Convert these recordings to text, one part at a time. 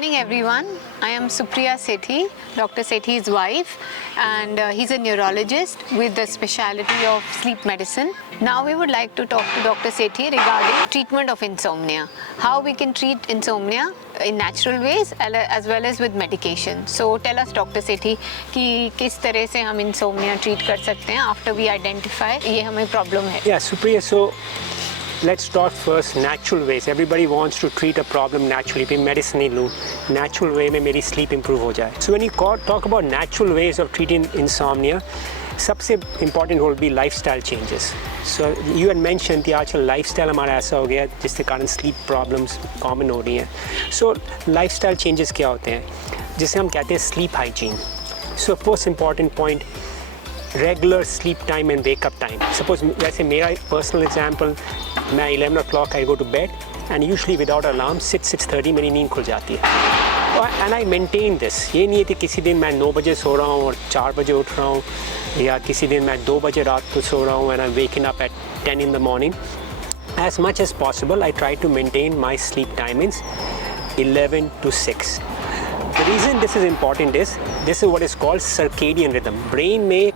morning everyone. I am Supriya Sethi, Dr. Sethi's wife, and he's a neurologist with the specialty of sleep medicine. Now we would like to talk to Dr. Sethi regarding treatment of insomnia. How we can treat insomnia in natural ways as well as with medication. So tell us Dr. Sethi कि किस तरह से हम insomnia treat कर सकते हैं after we identify ये हमें problem है. Yeah, Supriya, so let's start first natural ways. Everybody wants to treat a problem naturally. मैं medicine नहीं लूँ, natural way में मेरी sleep improve हो जाए. So when you talk about natural ways of treating insomnia, सबसे important will be lifestyle changes. So you had mentioned कि आजकल lifestyle हमारा ऐसा हो गया जिसके कारण sleep problems common हो रही हैं. So lifestyle changes क्या होते हैं? जिसे हम कहते हैं sleep hygiene. So first important point, regular sleep time and wake up time. Suppose वैसे मेरा personal example, मैं 11 o'clock I go to bed and usually without alarm 6:30 मेरी नींद खुल जाती है. And I maintain this. ये नहीं है कि किसी दिन मैं 9 बजे सो रहा हूँ और 4 बजे उठ रहा हूँ, या किसी दिन मैं 2 बजे रात को सो रहा हूँ and I'm waking up at 10 in the morning. As much as possible, I try to maintain my sleep timings 11 to 6. The reason this is important is, this is what is called circadian rhythm. Brain में,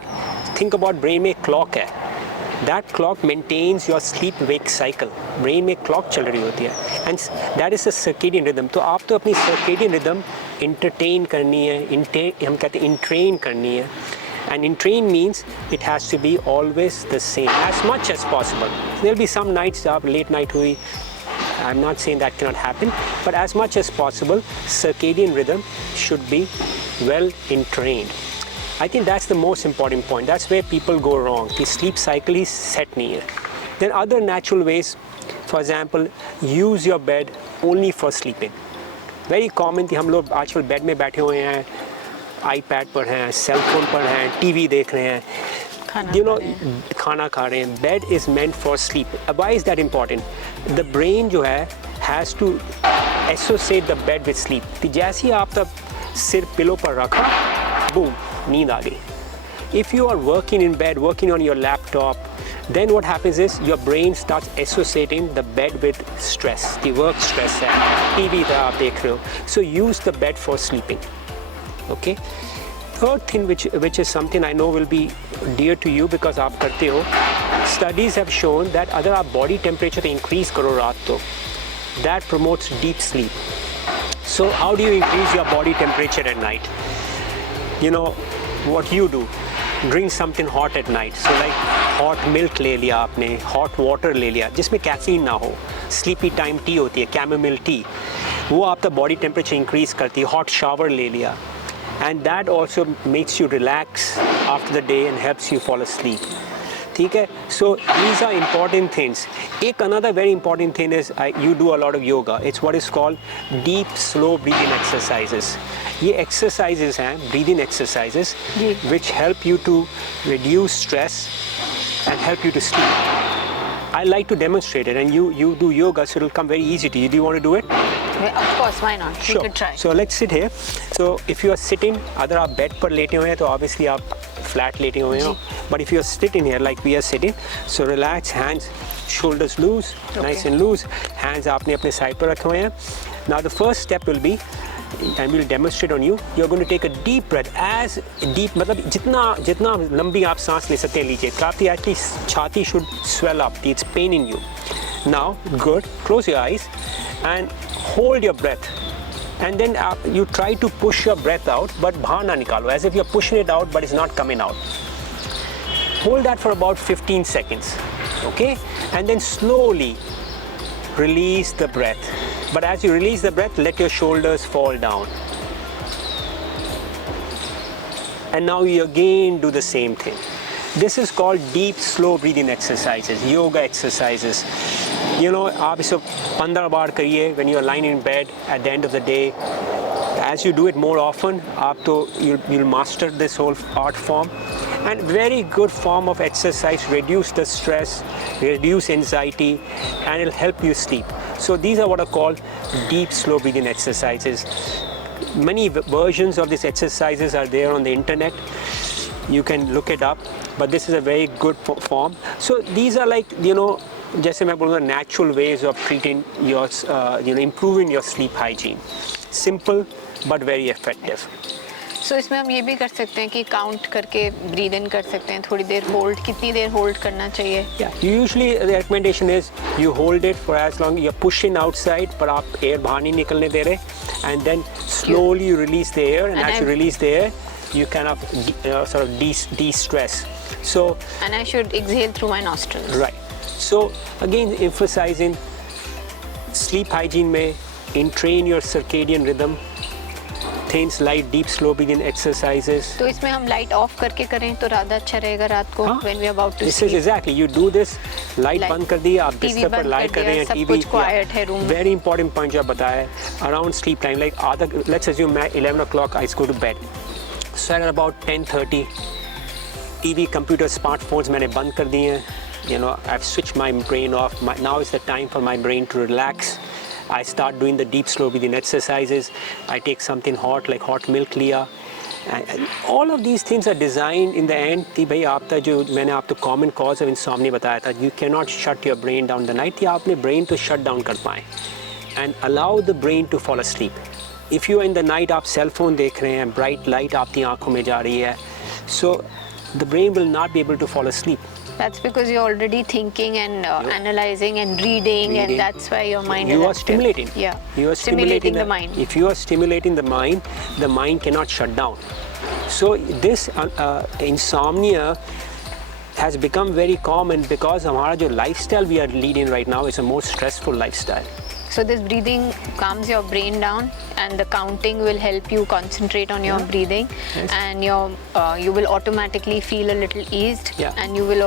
think about brain में clock है. That clock maintains your sleep-wake cycle. Brain में clock चल रही होती है, and that is a circadian rhythm. तो आप तो अपनी circadian rhythm entertain करनी है, हम कहते हैं entrain करनी है. And entrain means it has to be always the same, as much as possible. There'll be some nights आप late night हुई. I'm not saying that cannot happen, but as much as possible, circadian rhythm should be well entrained. I think that's the most important point. That's where people go wrong. The sleep cycle is set nahi hai. Then other natural ways, for example, use your bed only for sleeping. Very common कि हम लोग आजकल bed में बैठे हुए हैं, iPad पर हैं, cell phone पर हैं, TV देख रहे हैं, खाना खा रहे हैं. Bed is meant for sleep. Why is that important? The brain जो है has to associate the bed with sleep. कि जैसे ही आपका सिर पिलो पर रखा, boom, नींद आ गई. If you are working in bed, working on your laptop, then what happens is your brain starts associating the bed with stress. The work stress है, TV था आप देख रहे हो. So use the bed for sleeping. Okay. Third thing, which is something I know will be dear to you because आप करते हो. Studies have shown that अगर आप body temperature increase करो रात को, that promotes deep sleep. So how do you increase your body temperature at night? You know what you do, drink something hot at night. So like hot milk ले लिया आपने, hot water ले लिया जिसमें caffeine ना हो. Sleepy time tea होती है, chamomile tea, वो आपका body temperature increase करती है. Hot shower ले लिया, and that also makes you relax after the day and helps you fall asleep. ठीक है? So these are important things. एक another very important thing is you do a lot of yoga. It's what is called deep slow breathing exercises. ये exercises हैं, breathing exercises, which help you to reduce stress and help you to sleep. I like to demonstrate it, and you do yoga, so it'll come very easy to you. Do you want to do it? Of course, why not? Sure. We could try. So let's sit here. So if you are sitting, अगर आप bed पर लेटे हुए हैं तो obviously आप flat लेटे हुए हो. But if you are sitting here like we are sitting, so relax, hands, shoulders loose, nice and loose. Hands आपने अपने side पर रखे हुए हैं. Now the first step will be, and we'll demonstrate on you. You're going to take a deep breath, as deep, मतलब जितना लंबी आप सांस ले सकते हैं लीजिए. काफी actually छाती should swell up. It's paining you. Now, good. Close your eyes and hold your breath. And then you try to push your breath out, but बाहर ना निकालो, as if you're pushing it out, but it's not coming out. Hold that for about 15 seconds, okay? And then slowly release the breath. But as you release the breath, let your shoulders fall down. And now you again do the same thing. This is called deep, slow breathing exercises, yoga exercises. You know, आप इसे 15 बार करिए when you are lying in bed at the end of the day. As you do it more often, you'll master this whole art form. And very good form of exercise, reduce the stress, reduce anxiety, and it'll help you sleep. So these are what are called deep, slow breathing exercises. Many versions of these exercises are there on the internet. You can look it up, but this is a very good form. So these are like, you know, जैसे मैं बोलूँगा natural ways of treating your, improving your sleep hygiene. simple but very effective. सो इसमें हम ये भी कर सकते हैं कि काउंट करके ब्रीद इन कर सकते हैं, थोड़ी देर होल्ड, कितनी देर होल्ड करना चाहिए? Yeah, usually the recommendation is you hold it for as long you're pushing outside, पर आप air बाहर नहीं निकलने दे रहे, and then slowly you release the air, and as you release the air, you kind of sort of de-stress. So. And I should exhale through my nostrils. Right. So again, emphasizing sleep hygiene में, train your circadian rhythm. Things light, deep, slow breathing exercises. तो इसमें हम light of करके करें तो ज़्यादा अच्छा रहेगा रात को, when we are about to sleep. This is exactly. You do this. Light बंद कर दी, आप बिस्तर पर लाइट कर रहे हैं, सब कुछ क्वाइट है रूम में. Very important point जो आप बताया. Around sleep time, like let's assume मैं 11 o'clock I go to bed. So at about 10:30, TV, computer, smartphones मैंने बंद कर दिए हैं. You know, I've switched my brain off. Now is the time for my brain to relax. I start doing the deep slow breathing exercises. I take something hot like hot milk लिया. And all of these things are designed in the end कि भाई आपका जो मैंने आपको common cause of insomnia बताया था, you cannot shut your brain down the night, या आपने brain तो shut down कर पाएं and allow the brain to fall asleep. If you are in the night आप cell phone देख रहे हैं, bright light आपकी आँखों में जा रही है, so the brain will not be able to fall asleep. That's because you're already thinking and analyzing and reading, and that's why your mind is active. You are stimulating. Yeah. You are stimulating the mind. If you are stimulating the mind cannot shut down. So this insomnia has become very common because हमारा जो lifestyle we are leading right now is a more stressful lifestyle. So this breathing calms your brain down, and the counting will help you concentrate on your breathing, and you will automatically feel a little eased, and you will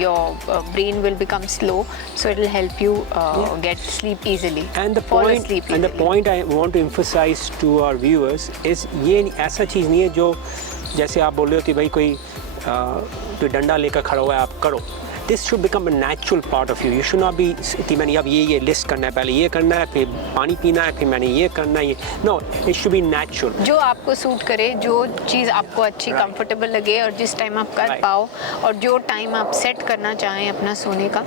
your brain will become slow, so it will help you get sleep easily. And the point I want to emphasize to our viewers is ये ऐसा चीज़ नहीं है जो जैसे आप बोल रहे हो कि भाई कोई डंडा लेकर खड़ा हुआ है आप करो. This should become a natural part of you. You should not be कि मैंने अब ये लिस्ट करना है, पहले ये करना है, फिर पानी पीना है, फिर मैंने ये करना है. No, it should be natural. जो आपको सूट करे, जो चीज़ आपको अच्छी कंफर्टेबल लगे और जिस टाइम आप कर पाओ, और जो टाइम आप सेट करना चाहें अपना सोने का,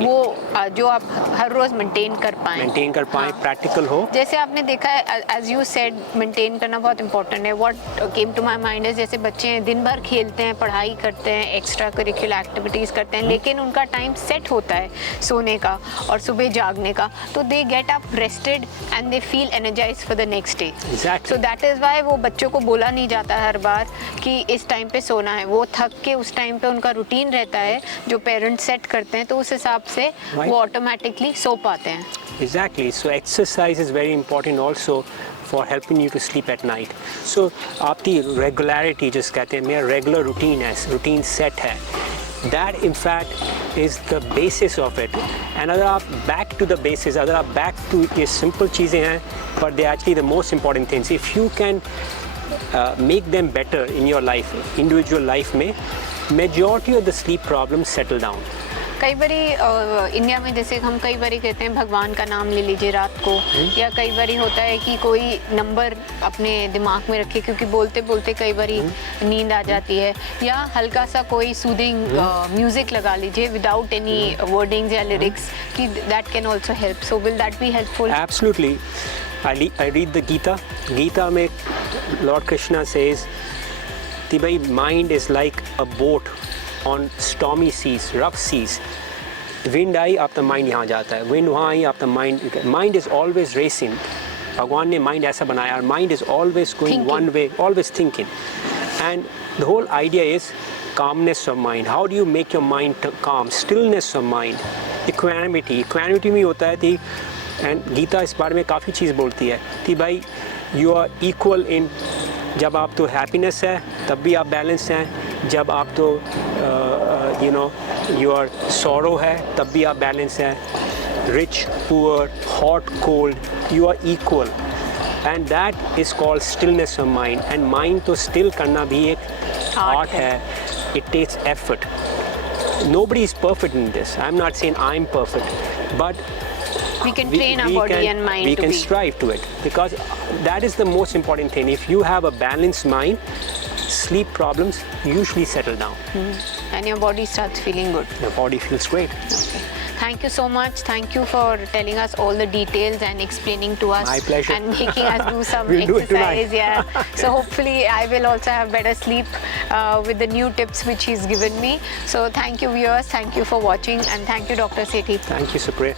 वो जो आप हर रोज़ मेंटेन कर पाएं, प्रैक्टिकल हो. जैसे आपने देखा है, as you said, मेंटेन करना बहुत इंपॉर्टेंट है. What came to my mind is जैसे बच्चे दिन भर खेलते हैं, पढ़ाई करते हैं, एक्स्ट्रा करिकुलर एक्टिविटीज़ करते हैं, लेकिन उनका टाइम सेट होता है सोने का और सुबह जागने का, तो they get up rested and they feel energised for the next day. So that is why वो बच्चों को बोला नहीं जाता हर बार कि इस टाइम पे सोना है. वो थक के उस टाइम पे उनका रूटीन रहता है जो पेरेंट्स सेट करते हैं, तो उस हिसाब से वो ऑटोमेटिकली सो पाते हैं. Exactly. So exercise is very important also for helping you to sleep at night. So आपकी regularity जिस कहते हैं, मेरा regular routine है, routine set है. That in fact is the basis of it. And अगर आप back to the basis, अगर आप back to ये simple चीज़ें हैं, but they actually the most important things. If you can make them better in your life, individual life में, majority of the sleep problems settle down. कई बारी India में जैसे हम कई बारी कहते हैं भगवान का नाम ले लीजिए रात को, या कई बारी होता है कि कोई नंबर अपने दिमाग में रखे, क्योंकि बोलते बोलते कई बारी नींद आ जाती है, या हल्का सा कोई सूदिंग म्यूजिक लगा लीजिए विदाउट एनी वर्डिंग्स या लिरिक्स, कि that can also help. So will that be helpful? Absolutely. I read the Gita में Lord Krishna says कि भाई mind is like a boat on stormy seas, rough seas. Wind आई आपका mind यहाँ जाता है, wind वहाँ आई आपका mind is always racing. भगवान ने mind ऐसा बनाया, mind is always going one way, always thinking. And the whole idea is calmness of mind. How do you make your mind calm? Stillness of mind, equanimity में होता है कि, and Gita इस बारे में काफ़ी चीज़ बोलती है कि भाई you are equal in, जब आप तो हैप्पीनेस है तब भी आप बैलेंस हैं, जब आप तो योर सॉरो है तब भी आप बैलेंस हैं, rich poor, hot cold, you are equal. And that is called stillness of mind. And mind तो स्टिल करना भी एक आर्ट है. It takes effort. Nobody is perfect in this. I'm not saying I'm perfect, but we can train our body and mind. We can strive to it, because that is the most important thing. If you have a balanced mind, sleep problems usually settle down. And your body starts feeling good. Your body feels great. Okay. Thank you so much. Thank you for telling us all the details and explaining to us. My pleasure. And making us do some We'll do it exercise. tonight. Yeah. So hopefully I will also have better sleep with the new tips which he's given me. So thank you viewers. Thank you for watching, and thank you Dr. Sethi. Thank you, Supriya.